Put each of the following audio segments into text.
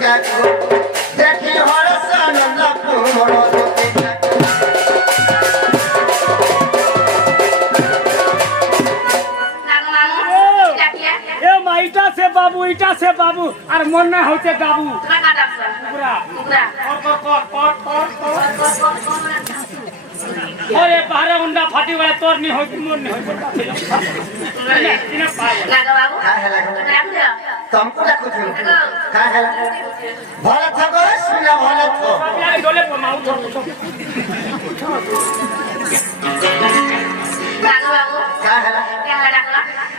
দেখো দেখি হরস নন্দ কুমড় দুটি দেখো ইটা সে বাবু ইটা সে বাবু আর মন না হচ্ছে গাবু अरे बाहर उंडा फाटी वाला तोर नहीं हो मोर नहीं हो तुमको देखो का है भारत को सुना भारत को डोले माउ का है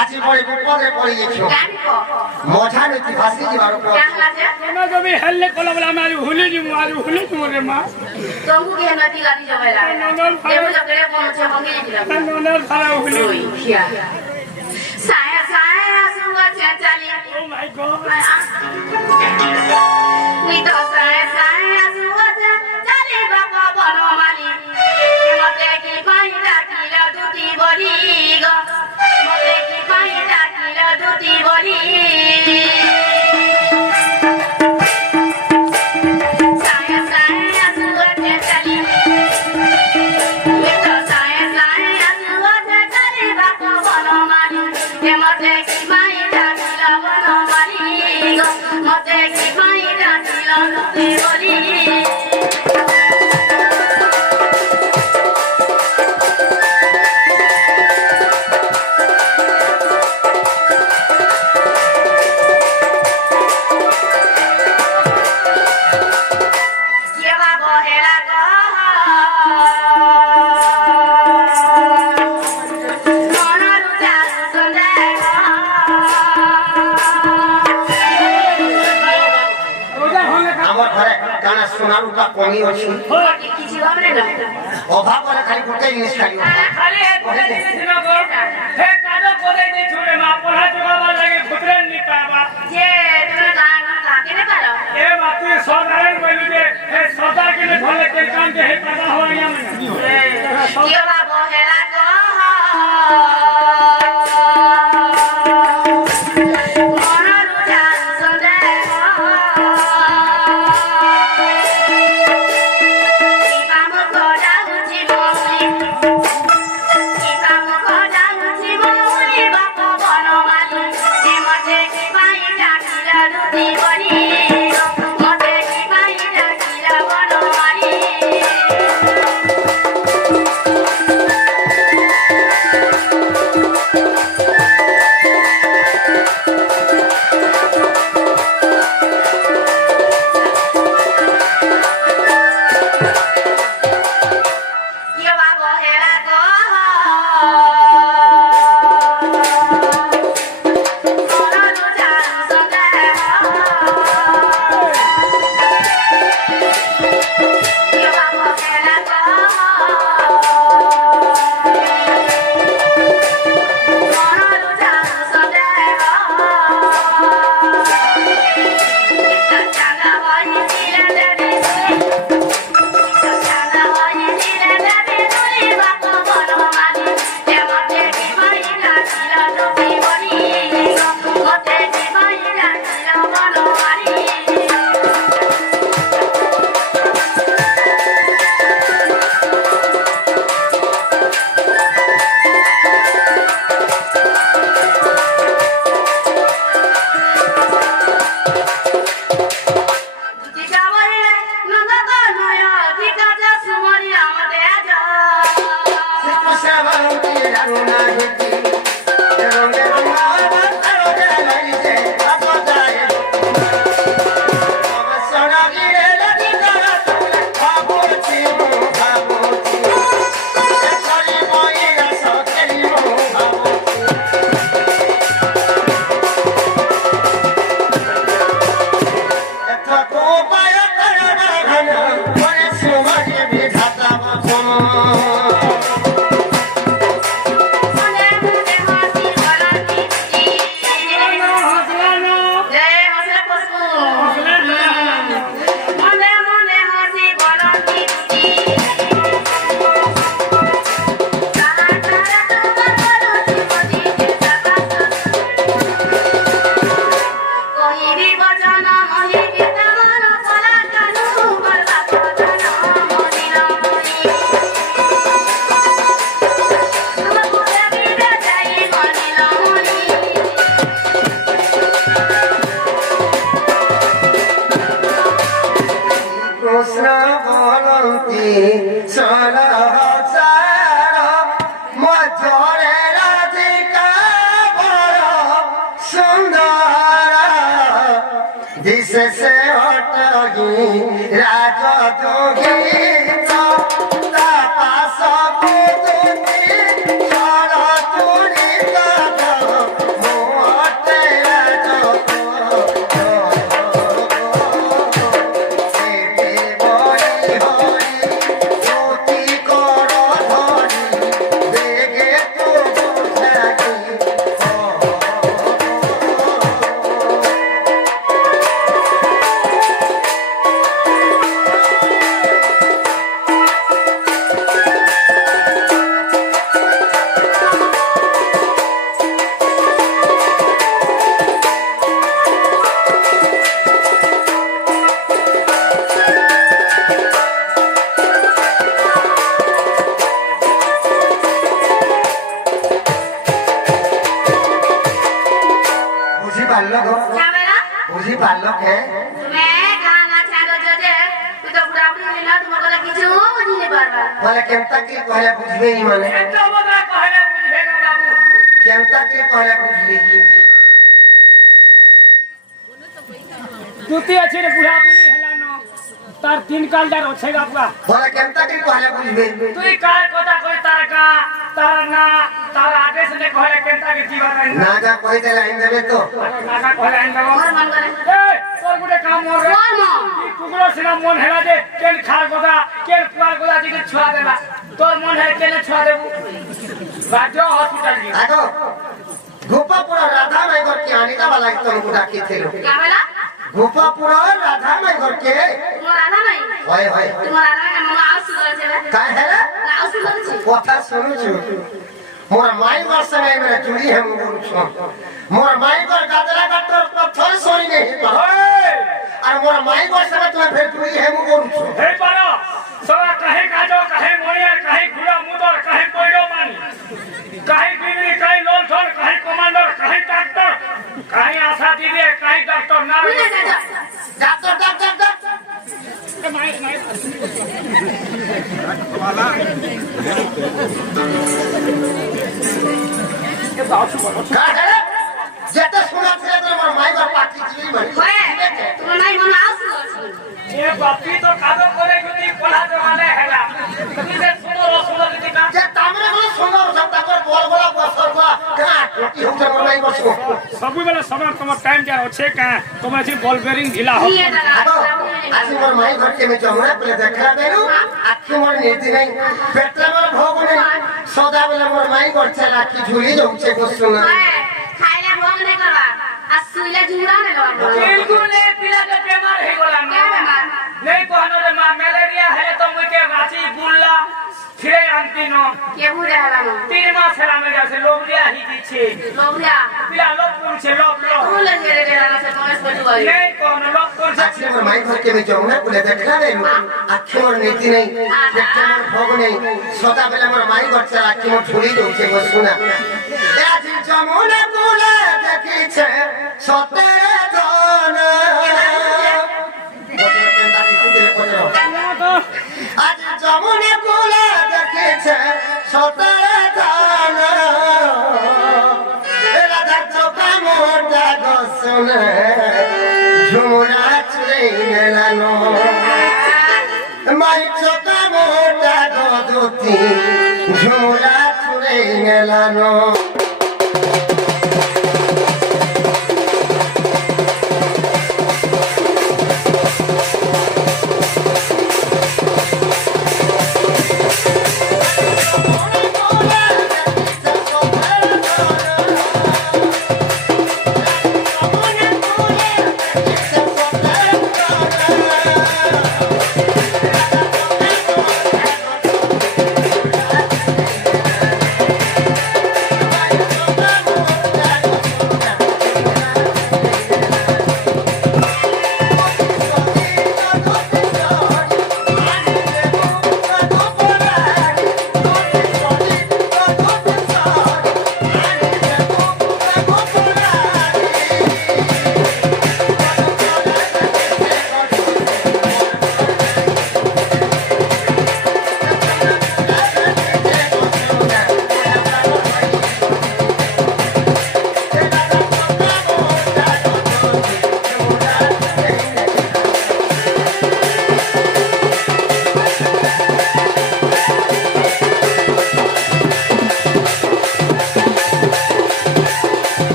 আজি পড়ে বিপদে পড়ে গেছো মজা নতি ভাসি দিবার পর কেন কবি হেললে কলা বলে আমি ভুলে যাবো রে মা তমু কি নতি গাদি জবেলা দেবো জগরে পৌঁছে মঙ্গে দিলাম ননর সারা ভুলে সায়া সায়া সুবা চাচালি ও মাই গড নি তো সায়া সায়া সুবা চাচালি বাবা বনমালি মতে কি পাইরা কিলা দুটি বলি গো মতে কি পাইরা কিলা দুটি বলি সায়া সায়া সুবা চাচালি নি তো সায়া সায়া সুবা চাচালি বাবা বনমালি মতে কি পাইরা কিলা বনমালি গো মতে কি পাইরা কিলা দুটি বলি সোনার উপা কমি আছে অভাব বলে খালি গোটে জিনিস খালি খালি গোটে জিনিস না গো হে কাদো কোদে দি ছুড়ে মা পড়া জগাবা লাগে খুতরেন নিতাবা যে তুমি গান কাকে পারো এ বাতু সদারণ কইলি যে হে সদা কেনে ধলে কে কাম যে হে কাদা হয় না কি বাবা হেলা গো Bye. जिससे हटगी राज जोगी तो तापास बुद्धि छोड़ तुरी कदम मोटे राज बुझी पालो के मैं गाना छाड़ो जो जे तू तो पूरा पूरी ना तुम को किछु बुझी नहीं पारबा बोले केमता की कहले बुझबे ही माने एतो बड़ा कहले बुझेगा बाबू केमता की कहले बुझबे तुती अछि रे बुढ़ा बुढ़ी हला न तार तीन काल दार ओछेगा पूरा बोले केमता की कहले बुझबे तुई कार कोता कोई तार का तार ना तार आदेश ने कहले केंता के जीवन ना जा कोई देला हिंदे तो ना का कहले हिंदे मोर मन करे ए तोर गुटे काम मोर रे मोर मन ई कुकरो सिना मन हेला दे केन खार गोदा केन पुआर गोदा दिके छुआ देला तोर मन है केने छुआ देबू बाजो हॉस्पिटल जी आगो गोपापुरा राधा माई घर के आनिका वाला तो गुडा की थेलो क्या बोला गोपापुरा राधा माई घर के मोर आधा नहीं होय होय तुम आधा में मन आउस कर छे काय है रे आउस कर छी কথা শুনুছু মোর মাই ঘর সঙ্গে মেরে চুরি হে মু বলছো মোর মাই ঘর গাদরা কাটর পথর সই নেই তো ओए আর মোর মাই ঘর সঙ্গে তুমি ফের চুরি হে মু বলছো हे पारो सवा कहे काजो कहे मोरिया कहे गुड़ा मुदर कहे कोइरो पानी कहे बिगड़ी कहे लोलथोन कहे कमांडर कहे डॉक्टर कहे आशा दीदी कहे डॉक्टर ना बुझे जा ডাক্তার ডাক্তার ডাক্তার काय है रे যেটা শোনা ছিল তোর মোর মাই ঘর পাটি চুরি বলি ओए तुम नहीं मन आउस कर छी ये बापी तो कादो करे गुदी पढ़ा जमाने हैला कभी से सुनो सुनो दीदी का যে তামরে গুলো সুন্দর সব তাকর বল বলা বসর বা কা কোটি হুতে মোর মাই ঘর সঙ্গে सब बेला समय तुम टाइम जा अच्छे का तुम ऐसी बॉल बेरिंग ढीला हो ये दादा আগো আজি মোর মাই ঘর কে মে জমরা বলে দেখা দেলু আখি মোর নীতি নাই পেটলা মোর ভোগ নাই সদা বলে মোর মাই ঘর চলা কি ঝুলি যাচ্ছে গোসুনা ओए खाइले भोग नहीं करबा आ सुइले जुड़ा नहीं लगा बिल्कुल नहीं पिला के बीमार है गोला क्या बीमार नहीं कहनो रे मां मलेरिया है तो मुके गाची बुल्ला फिरे अंतिनो के बुझे हला न 3 मास हेला में जैसे लोबलिया ही दी छे लोबिया पिला लोग कौन छे लोग तू ले गेले रे राना से कॉलेज पर गई नहीं कहनो लोग कौन छे আজি মোর মাই ঘর কে মে জমরা বলে দেখা দেলু আখি মোর নীতি নাই পেটলা মোর ভোগ নাই সদা বলে মোর মাই ঘর চলা কি মোর ঝুলি যাচ্ছে গোসুনা এ আজি যমুনা কুলে দেখিছে সতেরে ধন বটে কেনটা কিছু দিলে পড়ো আজ যমুনা কুলে দেখিছে সতেরে ধন রাধা চোখা মোটা গোসুনা ঝুমুরা চুরে গেলানো মাই চোখা মোটা গদুতি ঝুমুরা চুরে গেলানো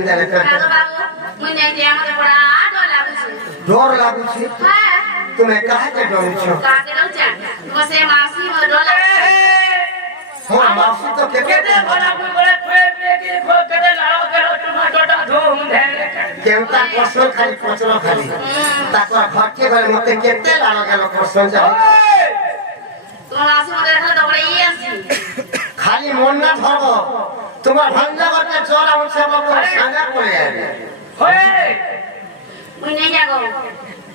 দেলে কালো বাবু মুই নেই যে আমাকে বড় ডর লাগুছে ডর লাগুছে হ্যাঁ তুমি কাহাকে ডরছ কাকে রউছা বসে মাসি মো ডর লাগুছে মোর মাসি তো কেটে কেটে ভরা মুই বলে ফুয়ে দিয়ে কি কেটে লাও গেল টমাটোটা ধুম ধেলে কেমতা কসল খালি পচল খালি তারপর ঘরকে ঘরে মতে কেটে লাড়া গেল কসল যাও তোমার মাসি মো দেখা তো বড় ই আসি খালি মন না ধরব তোমার ভাঙ্গা বাটা জল আমার সব সাঙ্গা করে যাবে হয়ে মুই নেই যাগো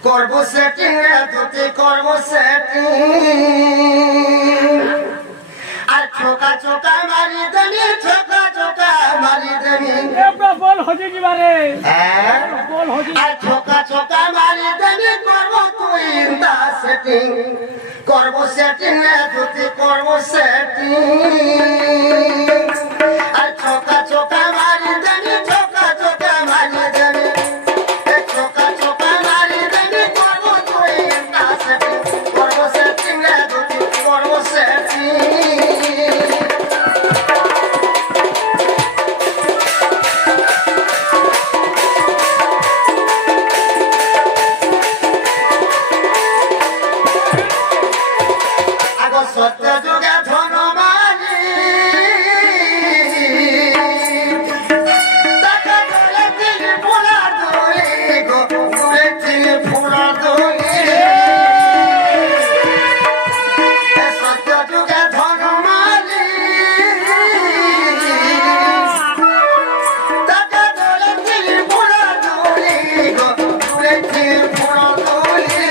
করব সেটিং রে তুই করব সেটিং আর ছোকা ছোকা মারি দেনি ছোকা ছোকা মারি দেনি একটা বল হজি দিবারে হ্যাঁ বল হজি আর ছোকা ছোকা মারি দেনি করব তুই দা সেটিং করব সেটিং রে তুই করব সেটিং আর ছোকা ছোকা মারি দেনি ছোকা ছোকা মারি দেনি ছোকা ছোকা মারি দেনি করব তুই দা সেটিং করব সেটিং রে তুই করব সেটিং আগো সত্য যুগে ধনমানি টাকা দলে দিল ফোড়া দলি গো দূরে দিল ফোড়া দলি সত্য যুগে ধনমানি টাকা দলে দিল ফোড়া দলি গো দূরে দিল ফোড়া দলি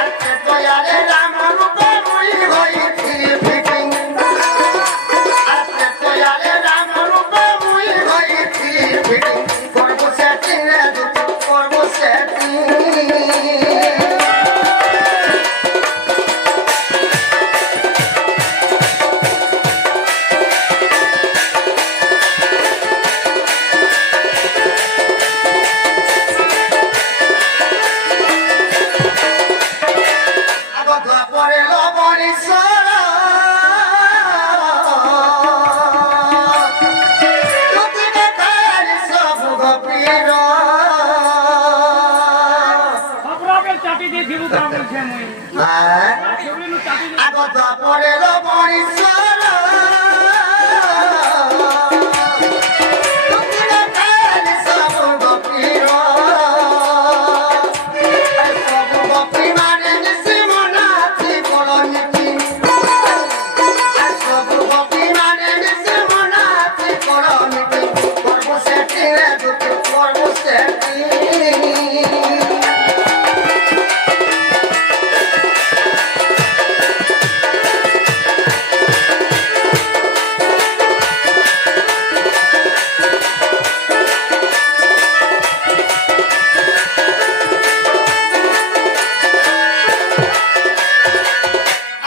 আজকে দয়ালে রাম রূপে মুই হইছি ফিটিং আজকে দয়ালে রাম রূপে মুই হইছি ফিটিং করব সেটিং রে করব সেটিং আগো পরে লবণীশ্বর তুই দেখালি সব গপীর সবরাকে চাটি দিয়ে দিবু তা বলছে মুই সেগুলো চাটি দিয়ে আগো পরে লবণীশ্বর তুই দেখালি সব গপীর সব গপী মানে নিশি মনাথি কলনিকি সব গপী মানে নিশি মনাথি কলনিকি করব সেটিং রে করব সেটিং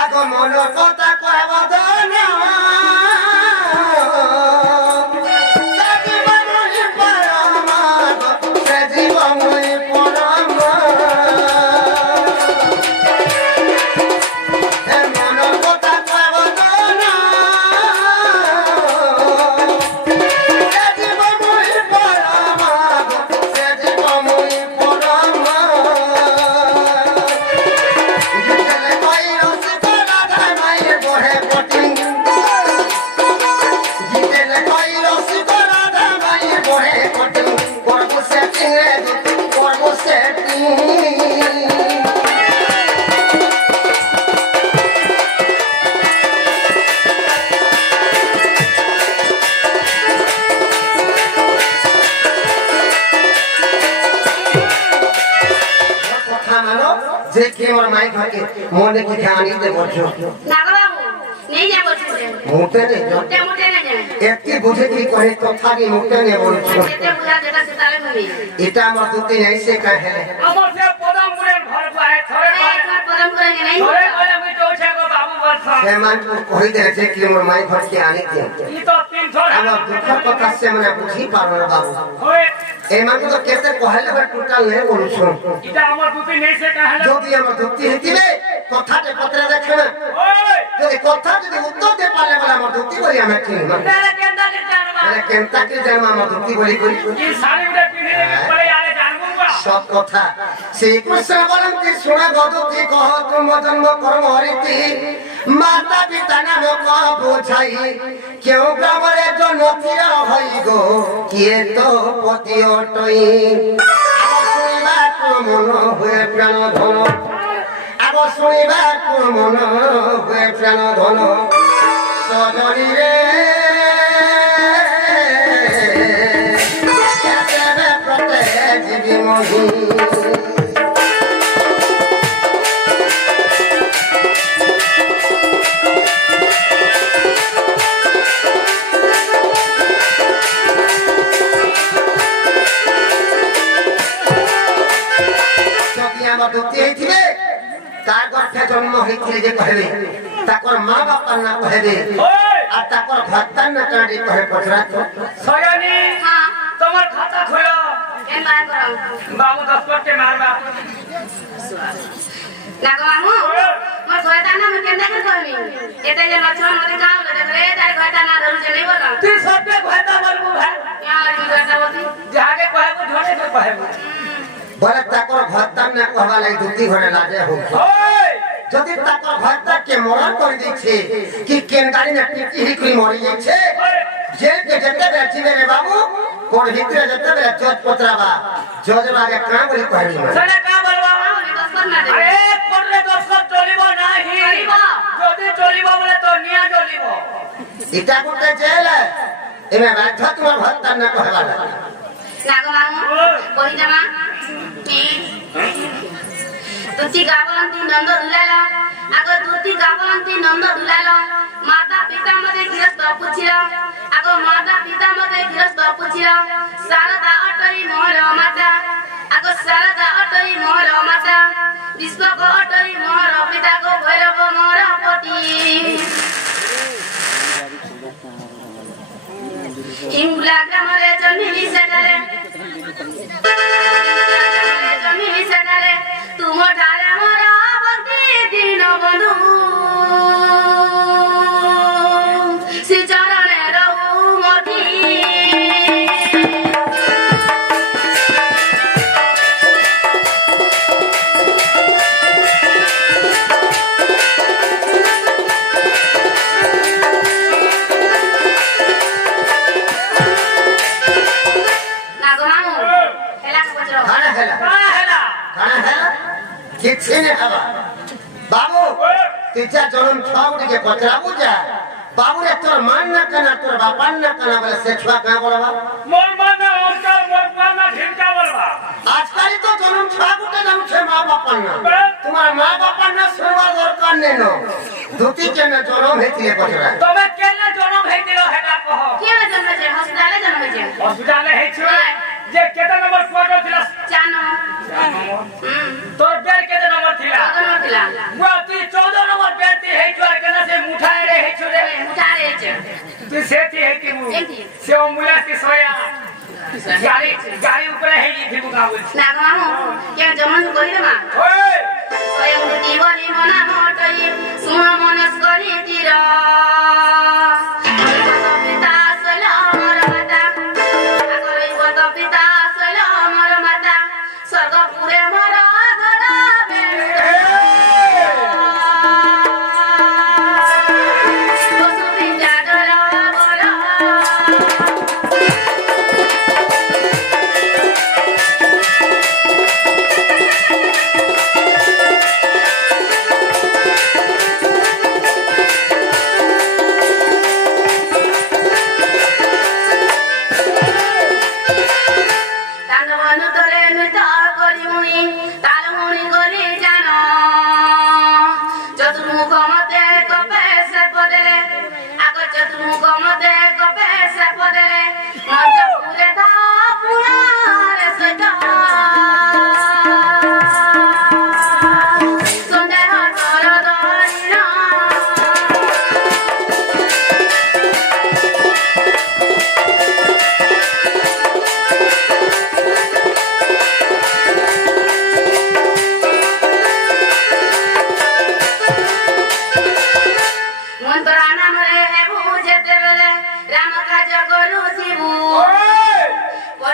আগো মনের কথা কব দানা সাজিব মুই পরমা সাজিব মুই পরমা এ মনের কথা কব দানা সাজিব মুই পরমা সাজিব মুই পরমা জিতলে কই রসিকলা ধামাই বহে পটিং জিতলে কই রসিকলা ধামাই বহে পটিং করব সেটিং রে করব সেটিং কথা মানো যে কি আমার মাই ঘরে মনে কি খানিতে বলছো নাগো বাবু নেই যাবো ছুটে মুতে নেই মোটে মোটে না যায় একটি বুঝে কি করে তথাপি মুতে নেই বলছো যেতে বুঝা যেটা সেটালে মুই এটা আমার দুটি নেই সে কাহে আমার সে পদমপুরের ঘর পায় থরে এই তোমার পদম করে নাই থরে বলে মুই চৌছে গো বাবু বলছ সেমান কই দেছে কি আমার মাই ঘরকে আনি দিও ই তো 300 আমার দুঃখের কথা সে মানে বুঝি পারো না বাবু হয়ে এই মানে তো কেতে কহেলে বা টোটাল নেই বলছো এটা আমার দুটি নেই সে কাহলে যদি আমার দুটি হেতিবে কথাতে পত্রে দেখে না ওই যদি কথা যদি উত্তর দে পারলে বলে আমার ধুতি করি আমি ঠিক না তাহলে কেনটা কে জানবা তাহলে কেনটা কি জানো আমার ধুতি করি করি কি শাড়ি উড়ে পিনে পরে আরে জানবো না সব কথা শ্রীকৃষ্ণ বলেন কি শুনে গদুতি কহ তুম জন্ম কর্ম হরিতি মাতা পিতা নামক বোঝাই কেউ গ্রামরে জনতির হই গো কিয়ে তো পতি অটই শুনিবা মন হুয়ে প্রাণ ধন আগ শুনিবা মন হুয়ে প্রাণ ধন সজনী রে জীবী মহি তার গর্ভে জন্ম হয়েছিল যে কহবে তাকর মা বাপার না কহবে আর তাকর ভর্তার না কাঁড়ি কহে পচরা তো সজনী হ্যাঁ তোমার খাতা খোলো কেন বার করো বাবু দশপটে মারবা লাগো মামু মোর ঘরটা না আমি কেন দেখে করবি এটা যে লক্ষণ মতে গাও রে রে তার ঘরটা না ধরু যে নেই বলো তুই সবকে ভয়টা বলবো ভাই ইয়ার কি ঘরটা বলতি যাকে কহেবো ঝড়ে তো কহেবো বলে তাকর ভর্তার না কহবা লাগি দুটি ঘরে লাজে হোক ওই যদি তাকর ভর্তাকে মরা করে দিচ্ছে কি কেন গাড়ি না টিকি হিকরি মরি যাচ্ছে জেলকে যেতে বেড়েছি রে বাবু কোন ভিতরে যেতে বেড়ে জজ পত্রাবা জজ আগে কাঁ বলি কহবি না সেটা কা বলবো আমি দশ কর না দে আরে করলে দশকর চলিব নাহি চলিব। যদি চলিব বলে তো নিয়া চলিব এটা করতে জেল এমে বাধ্য তোমার ভর্তার না কহবা লাগি লাগো মামু কই জামা কি তুতি গাবলন্তি নন্দ দুলাইল আগ তুতি গাবলন্তি নন্দ দুলাইল মাতা পিতা মতে গৃহস্থ পুছিল আগ মাতা পিতা মতে গৃহস্থ পুছিল শারদা অটই মোহর মাতা আগ শারদা অটই মোহর মাতা বিশ্বক অটই মোহর পিতা গো ভৈরব মোহর পতি ইমুলা গ্রামরে জন্মিলি সেটারে জন্মিলি সেটারে তুম ঠারে মোর ভক্তি দিন বন্ধু শ্রী চরণে রহু মতি লাগো মামু হেলা কবজর খানা খেলা কানা হেলা খানা খেলা কিচ্ছে নে খাবা বাবু তিচা জনম ছগুটিকে পচরাবু যা বাবু রে তোর মান না কানা তোর বাপার না কানা বলে সে ছুয়া কাঁ বলবা মোর মানে অঙ্কার মোর মানে ঢিলকা বলবা আজকাল তো জনম ছগুটে যাচ্ছে মা বাপার না তোমার মা বাপার না শুনবার দরকার নেই নো দুটি কেন জনম হয়েছিল পচরা তবে কেনে জনম হইছিল হেটা কহ কি জন্মেছে হসপিটালে জন্মেছে হসপিটালে হইছিল যে কেতে নম্বর কোয়ার্টার ছিল জানো তোর বের কেতে নম্বর ছিল কত ଥିଲା তুই 14 নম্বর বেরতি হইছো আর কেন সে মুঠায় রে হইছো রে মুঠারে আছে তুই সেটি হইতি মু কেমতি? সে অম্বুলেন্স সয়া গাড়ি উপরে হেই দিবু না বলছি লাগো মামু কে জমন কইলে মা ওই স্বয়ং জীবনী মনা মটই শুণ মনস করি তীর পিতা সল আমার মাতা আগরই বত পিতা সল আমার মাতা স্বর্গপুরে মর ঘর বসু পিতা ডর বর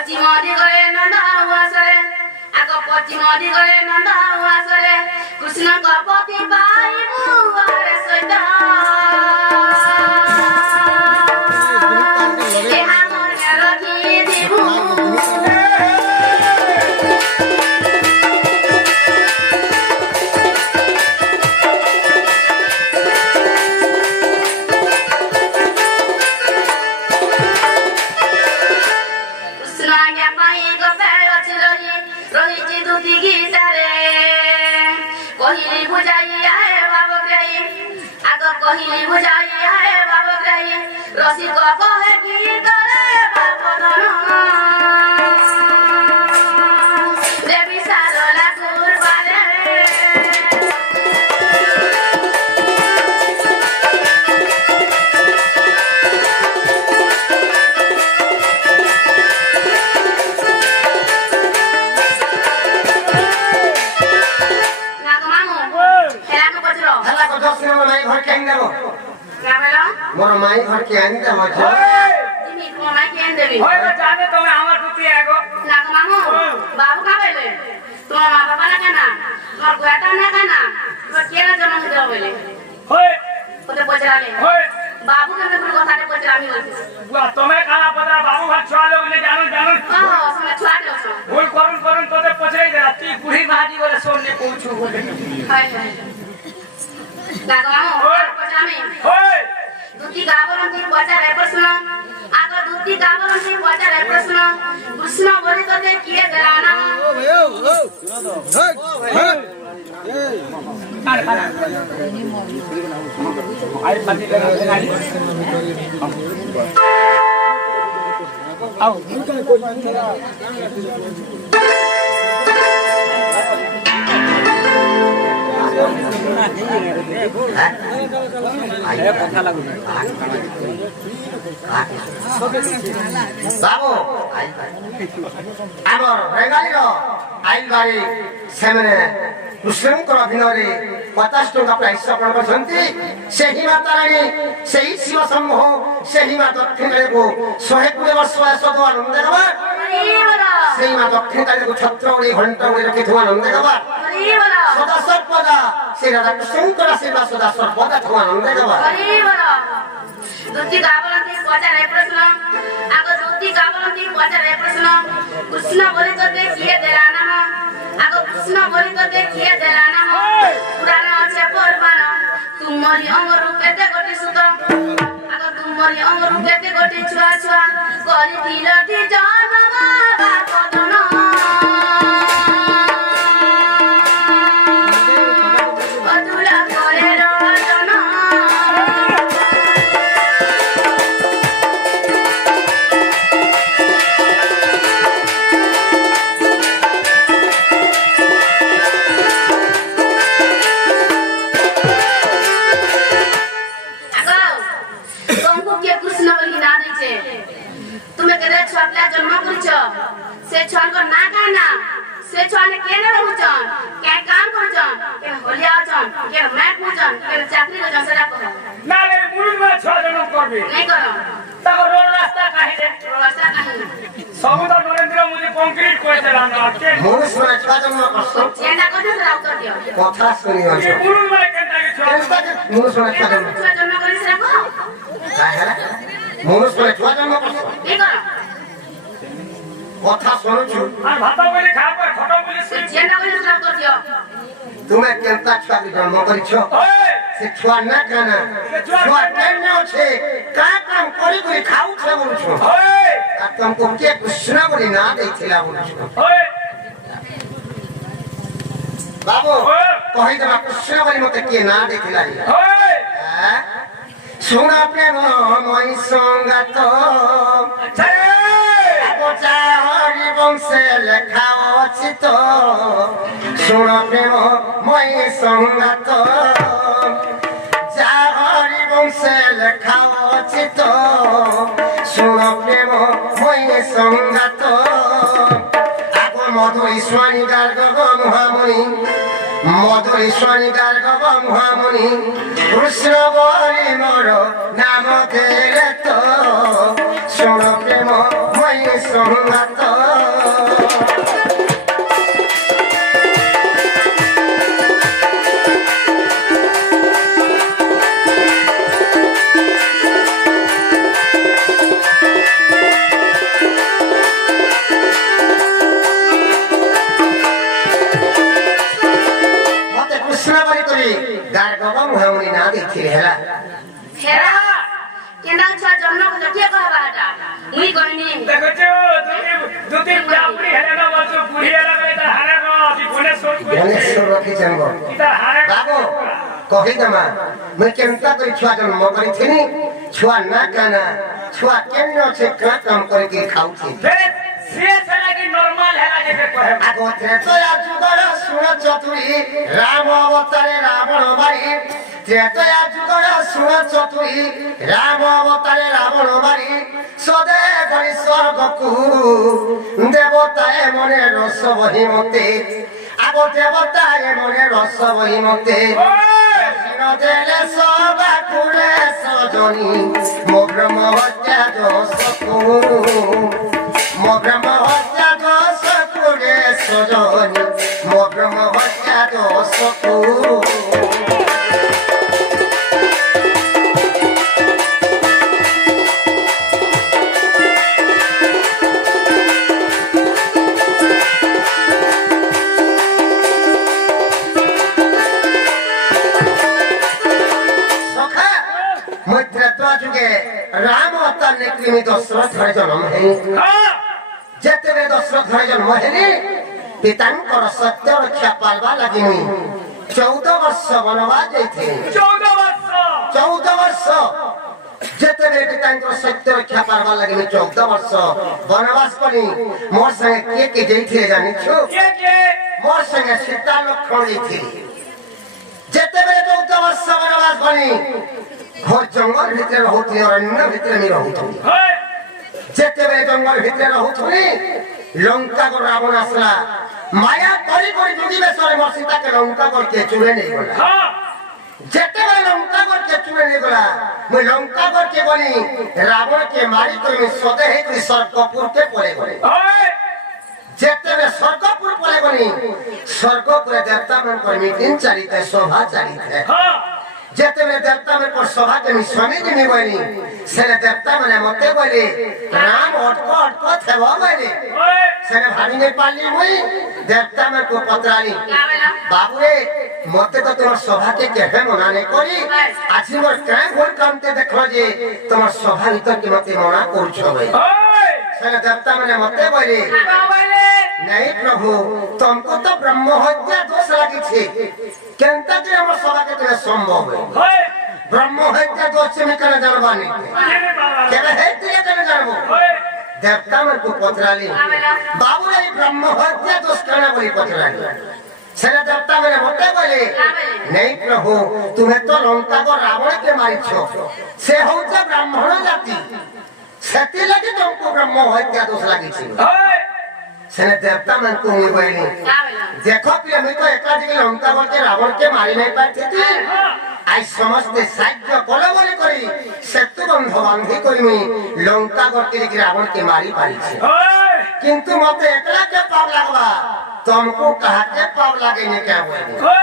ପଚି ମରି ଗଲେ ନନ୍ଦ ଉଆସରେ ଆଗ ପଚି ମରି ଗଲେ ନନ୍ଦ ଉଆସରେ କୃଷ୍ଣଙ୍କ ପତି ପାଇବୁ ଆରେ ସହିତ ଏହା ମନେ ରଖିଥିବୁ କହିଲି ବୁଝାଇ ଆଏ ବାବ ଗ୍ରାହୀ ରସିକ କହେ ଗୀତରେ ବାପଧନ ଦେବୀ ସାରଲା କୁର୍ବାରେ मोर माई घर के आनी त मछ तिमी को माई के आनी देबी होय जाने तमे हमर दुती आगो नाग मामू बाबू का बेले तुम मां बाबा ना काना मोर गुआटा ना काना तो केना जन्म हो बेले होय ओते पचराले होय बाबू के मेरे कथा ने पचरामी होय बुआ तमे काना पदरा बाबू भात छुआ लोग ले जानन हां समय छुआ दे ओसो भूल करन तोते पचराई दे ती बुढ़ी भाजी बोले सोने पूछू बोले हाय हाय नाग मामू पचरामी होय दुती गावरंती पचारे प्रश्न आगो दुती गावरंती पचारे प्रश्न कृष्ण बोली तोते किए देलाना आई पानी लगाई आओ बाबू आमर रेगालीर आइल बारी सेमने कृष्णଙ୍କର ଅଭିନୟରେ 50 ଟଙ୍କା ପ୍ରାଇସ୍ ଅର୍ପଣ କରିଛନ୍ତି ସେହି ମାତା ରାଣୀ ସେହି ଶିବ ଶମ୍ଭୁ ସେହି ମା ଦକ୍ଷିଣକାଳୀକୁ 120 ବର୍ଷ ଆସଦ ଆନନ୍ଦ ଦେବା ସେହି ମା ଦକ୍ଷିଣକାଳୀକୁ ଛତ୍ର ଉଡ଼ି ଘଣ୍ଟ ଉଡ଼ି ରଖିଥିବା ଆନନ୍ଦ ଦେବା ସଦା ସର୍ବଦା ଶ୍ରୀ ରାଧାକୃଷ୍ଣଙ୍କର ଆଶୀର୍ବାଦ ସଦା ସର୍ବଦା ଥିବା ଆନନ୍ଦ ଦେବା दुती गावलंती पचारे प्रश्न आगो दुती गावलंती पचारे प्रश्न कृष्ण बोली तोते किए देला नाम आगो कृष्ण बोली तोते किए देला नाम पुराण আছে পরবান तुमरी अंगरु केते गोटी सुत आगो तुमरी अंगरु केते गोटी छुआ छुआ करी दिलटी जन्म बापदन अतुला करे रतन तुम्हें केरे छपला जन्म करछ से छन को ना काना से छन केने रहउछन के काम करछन के होलिया छन के मैट पूछन के चाकरी को जसरा को ना रे मुरुल में छ जन्म करबे नहीं करो ताको रोड रास्ता काहे रे रास्ता काहे समुद्र नरेंद्र मोदी कंक्रीट करे देला ना के मनुष्य में छा जन्म करछ जेंडा को जसरा उत्तर दियो কথা শুনি ये मुरुल में केनता के छ मनुष्य में छा जन्म जन्म करी से राखो काहे मनुष्य में छा जन्म करछ नहीं करो কথা শুনুছু আর ভাত বলি খাবার খটো বলি से जेंडा को जसरा उत्तर दियो তুমি কেনতা ছুয়া জন্ম করিছ ओए সে ছুয়া না কানা ছুয়া কেন আছে কা কাম করি করি খাউছে বলছ ओए আর তোমাকে কে কৃষ্ণ বলি না দেইছিলা বলছ ओए বাবু ওয়ে। কই দেবা কৃষ্ণ বলি মতে কে না দেখিলা ओए শুন প্রেম মই সঙ্গাত छे পচা হরি বংশে লেখা আছে তো শুন প্রেম মই সঙ্গাত যা হরি বংশে লেখা আছে তো শুন প্রেম মই সঙ্গাত আগ মধুরী স্বামী গার্গ মহামণি মধুরী স্বামী গার্গ মহামণি কৃষ্ণ বলি মোর নাম কেলে তো শুন প্রেম মই সঙ্গাত জন্ম করতে কে কহবা এটা মুই কইনি দেখছো দুটি চাপড়ি হেলে না বলছো বুড়িয়া লাগে তা হারে গো কি ভুবনেশ্বর ভুবনেশ্বর রখিছেন গো তা হারে বাবু কহিদমা মুই কেনতা করে ছুয়া জন্ম করিছিনি ছুয়া না কানা ছুয়া কেন আছে কা কাম করে কি খাউছি সে সেটা কি নরমাল হেলা যেতে কহে আগো ত্রেতয়া যুগর শুণ চতুরি রাম অবতারে রাবণ মারি ত্রেতয়া যুগর শুণ চতুরি রাম অবতারে রাবণ মারি সদে করি স্বর্গকু দেবতায় মনে রস বহিমতে আগো দেবতায় মনে রস বহিমতে দেলে সবা কুরে সজনী মো ব্রহ্ম হত্যা দোষকু মো ব্রহ্ম হত্যা দোষকুরে সজনী মো ব্রহ্ম হত্যা দোষকু राम अवतार ने कृमि दशरथ घर जन्म है जेते दशरथ घर जन्म है पितांकर सत्य रक्षा पालवा लगी 14 वर्ष वनवास जाइथे 14 वर्ष जेते पितांकर सत्य रक्षा पालवा लगी 14 वर्ष वनवास करी मोर संगे के जाइथे जानि छु के मोर संगे सीता लक्ष्मण जाइथे जेते 14 वर्ष वनवास करी घोर जंगल भितर रहुथी अरण्य भितर मी रहुथी जेते बेले जंगल भितर रहुथी लंका को रावण आसला माया करी करी जुगी बेसरे मोर सीता के लंका को के चुरे नहीं गला जेते बेले लंका को के चुरे नहीं गला मैं लंका को के गनी रावण के मारी तो मैं सदे है कि स्वर्गपुर के पले गले जेते बेले स्वर्गपुर पले गनी स्वर्गपुर देवता मन को मीटिंग चलित है शोभा चलित है जेते में देवता में पर सभा के स्वामी जी में बोली सेने देवता मने मते बोली राम अटको थेबो बोली सेने भारी में पाली हुई देवता में को पत्राली बाबू रे मते तो तुम्हार सभा के केहे मनाने कोरी आछि मोर काय भूल कामते देखलो जे तुम्हार सभा भीतर के मते मना करछो भाई सेने देवता मने मते बोली नहीं प्रभु तुमको तो ब्रह्म हत्या दोष लगी छे केनता जे हमर सभा के तने संभव है ब्रह्म हत्या दोष में करे जानबानी केबे हेतिया करे जानबो देवता मन को पत्राली बाबू रे ब्रह्म हत्या दोष करना बोली पत्राली सेना देवता मैंने होते बोले नहीं प्रभु तुम्हें तो लंका को रावण के मारी छो से होचे ब्राह्मण जाति सेति लगी तुमको ब्रह्म हत्या दोष लगी छी सेने देवता मन को हुई बोली देखो कि मैं तो एकला जी लंका बोल के रावण के मारी नहीं पाती थी आई समझते साध्य कोले बोले करी सेतु बंध बांधी करी मी लंका बोल के रावण के मारी पारी छी किंतु मते एकला के पाप लागबा तुमको कहा के पाप लागे ने क्या बोली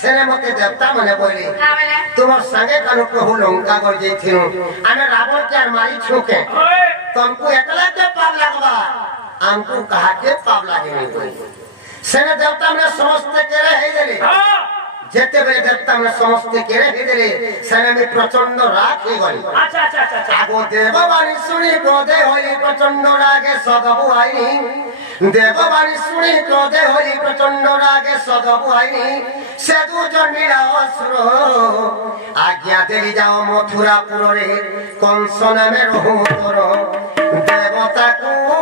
सेने मते देवता मने बोली तुमर संगे कनु प्रभु लंका बोल जेथिनु आने रावण के मारी छुके तुमको एकला के पाप लागबा हमको कहा के पाप लागे नहीं कोई सेने देवता ने समझते के रहे देले जेते बेले देवता ने समझते के रहे देले सेने में प्रचंड राग हो गई अच्छा आगो देववाणी सुनी क्रोधे होई प्रचंड रागे सदबु आईनी देववाणी सुनी क्रोधे होई प्रचंड रागे सदबु आईनी से दुजन मीरा असुर आज्ञा देली जाओ मथुरापुर रे कंस नामे रहु तोर देवता को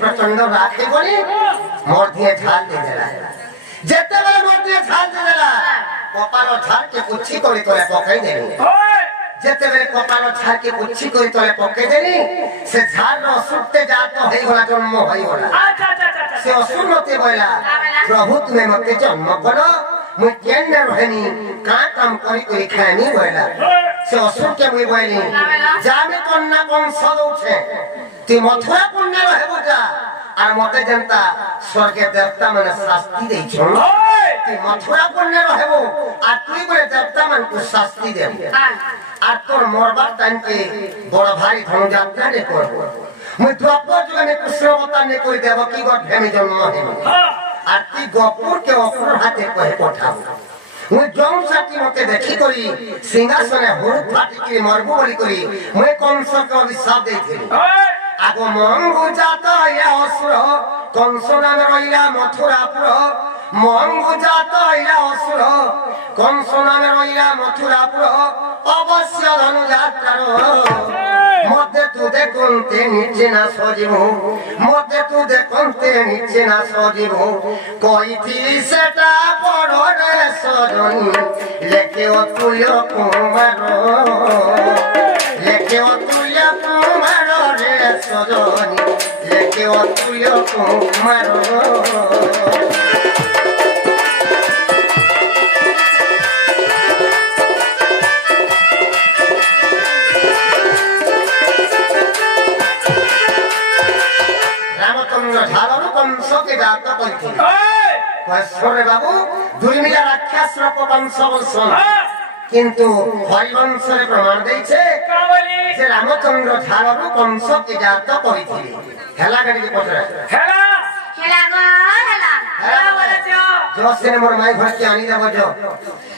प्रचंड राखे बोली मोर दिए झाल दे देला जेते बेले मोर दिए झाल दे देला कपालो झाल के कुछी कोरी तोले पकाई देनी जेते बेले कपालो झाल के कुछी कोरी तोले पकाई देनी से झाल रो सुटते जात तो हेई होला जन्म होई होला अच्छा से असुर मते बोला प्रभु तुम्हें मते जन्म करो मुई केन न रहनी का काम करी कोई खानी बोला से असुर के मुई बोली जामे कन्या कौन सदौ छे ती मथुरा पुण्य रहे बजा আর মতে যেনতা স্বর্গে দেবতা মানে শাস্তি দেইছ তুই মথুরা পণ্যে রহেব আর তুই বলে দেবতা মানকু শাস্তি দেব আর তোর মরবার টাইমকে বড় ভাই ধনুযাত্রা নে করব মুই দ্রব্য যুগে কৃষ্ণ অবতার নে করে দেব কি গড ভেমে জন্ম হেব আর তুই গপুরকে অপুর হাতে কহে পঠাবো মুই জংসাটি মতে দেখি করি সিংহাসনে হুড় ফাটিকি মরবো বলি করি মুই কংসকে অভিশাপ দেইছিলি আগো মঙ্গু জাত ইয়া অসুর কংস নামে রইলা মথুরাপুর মঙ্গু জাত ইয়া অসুর কংস নামে রইলা মথুরাপুর অবশ্য ধনুযাত্রার মধ্যে তু দেখুনতে নিচে না সজীব মধ্যে তু দেখুনতে নিচে না সজীব কইছিলি সেটা বড় রে সজনী লেখে অতুল্য কুমার লেখে অতুল্য কুমার রে সজনী লেখে অতুল্য কুমার বাবু দুই মিলা রাক্ষাসর বংশ বংশন কিন্তু হরিবংশরে প্রমাণ দিয়েছে যে রামচন্দ্র ঝালরু বংশকে জাত করেছিলেন হেলা গাড়িকে পচরা হেলা হেলা গো হেলা হেলা বলেছ জোসেন মোর মাই ঘরকে আনি দেব যো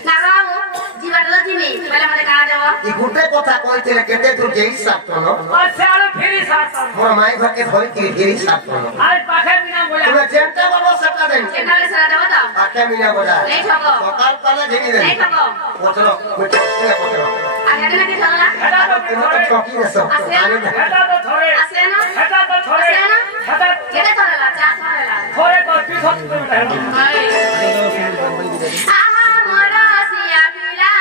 না বাবু জীবাটা দিবি বলে মতে কানা দেব এই গুটে কথা কইছিলে কেতে দূর যেই সাতন আচ্ছা আর ফেরি সাত মোর মাই ঘরকে ধরে কি ফেরি সাতন আর পাখে বিনা বলা তুমি চেষ্টা করো সেটা দেন এখানে সারা দেব তো পাখে মিনা বলা এই ঠকো সকাল পালে ঝিনি দেন এই ঠকো পচলো কইতে পচলো আগে দিনে কি ঠকলা হেলা তো তুমি তো চকি দেছো আনি দে হেলা তো ধরে আসে না হেলা তো ধরে আসে না হেলা কেটে ধরলা চা ধরলা ধরে তো পিছত করে আহা মোর সিয়া পিলা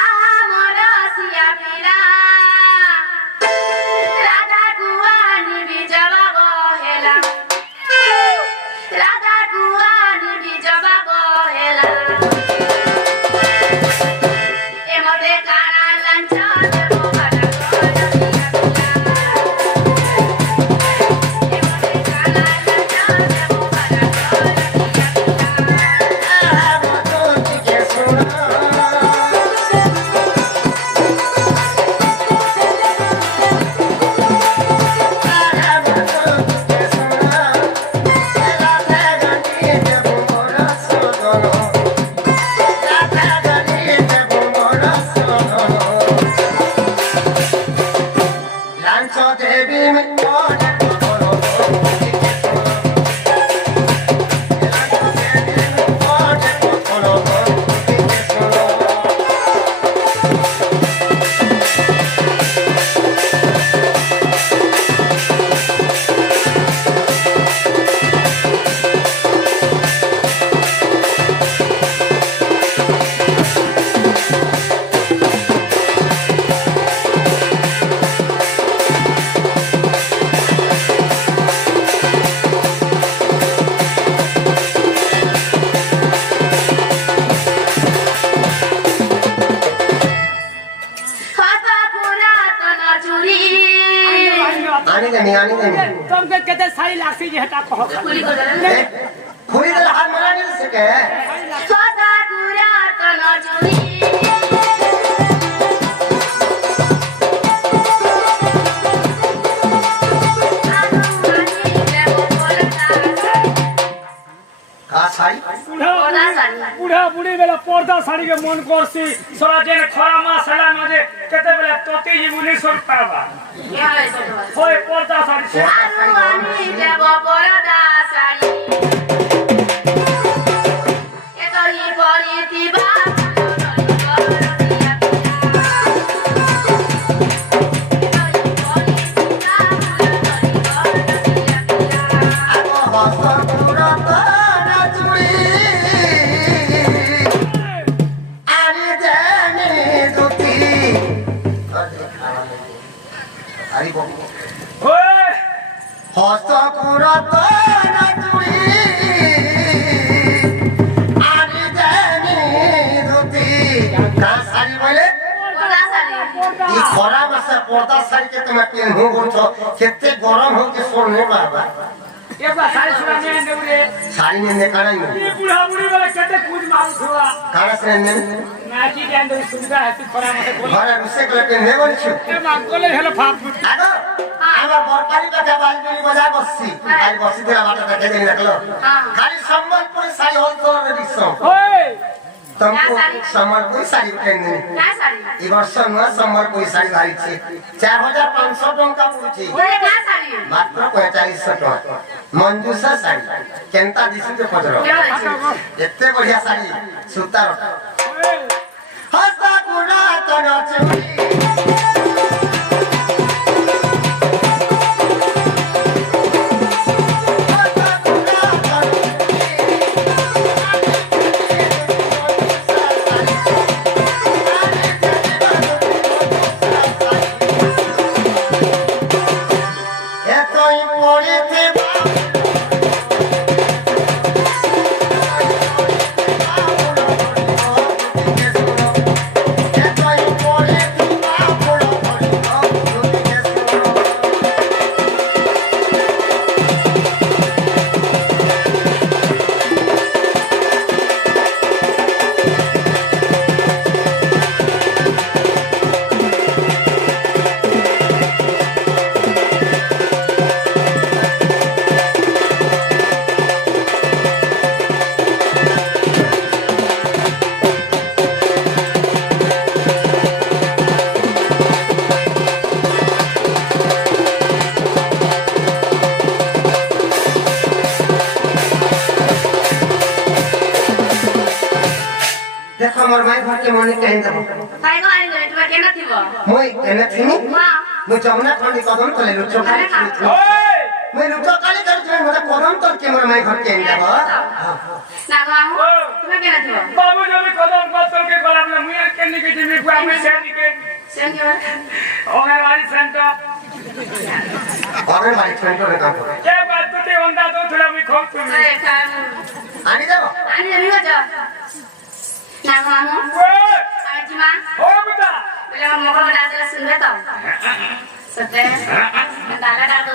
আহা মোর সিয়া পিলা রাধা কুয়ানি বিজবা বহেলা রাধা কুয়ানি বিজবা বহেলা এমতে কানা লাঞ্চ দেব বালা आनी देनी तुमके केते सही लागसी जे हटा कहो खुली को दे खुली दे हाथ मना नहीं सके सदा गुरा तन चुरी बुढ़ा बुढ़ी बेला पर्दा साड़ी के मन करसी सरा जेन खरा मा सला माजे केते बेला तोती जीवनी सुर पावा ये है सब होय पर्दा साड़ी से आलू आनी देव पर्दा साड़ी ए तो ही परी तिबा হস্ত কুরত না চুড়ি पर्दा साड़ी के तुम पेनहु बोलछो केते गरम हो के सोने बाबा ये बा सारी सुनाने ने रे साड़ी ने काढ़ा ही ये बुढ़ा बुढ़ी वाला केते कूद मारू थोड़ा काढ़ा से ने नाची के अंदर सुविधा है थोड़ा मत बोल घर उसे के पेनहे बोलछु ए मांगले हेलो फाप आगो আমার বরকারি টাকা বালজলি মজা করছি আজ বসি দেয়া বাটা দেখে দেই রাখলো খালি সম্বলপুরি শাড়ি হল তোর দিছো ओए तुमको সম্বলপুরি শাড়ি কিনে क्या साड़ी এই বর্ষ নয়া সম্বলপুরি শাড়ি বাড়িছে 4500 টাকা পড়ছে बोले क्या साड़ी মাত্র 4500 টাকা মঞ্জুসা শাড়ি কেনতা দিছিতে পজর क्या है এতে বঢ়িয়া শাড়ি সুতার ओए হাসা কুড়া তো নচুরি देखो मोर माई घर के मने कहि दबो ताई को आई गए तू केना थिबो मोई एने थिनी मां मु जमुना खंडी कदम तले लुचो खाली ओए मैं लुचो खाली कर जे मोर कदम तल के मोर माई घर के दबो ना गाऊ तू केना थिबो बाबू जब कदम कतल के गला में मुए केनी के दिमी को में से के सेम के ओने वाली सेंटर और माई छंटो रे काम ये बात तो ते वंदा तो थोड़ा भी खोक तुम अरे का आनी दबो आनी अभी हो जा ना गाऊ ओए आई जी मां हो बेटा बोले हम मगर डाल सुनबे तो सते डाला डाल दो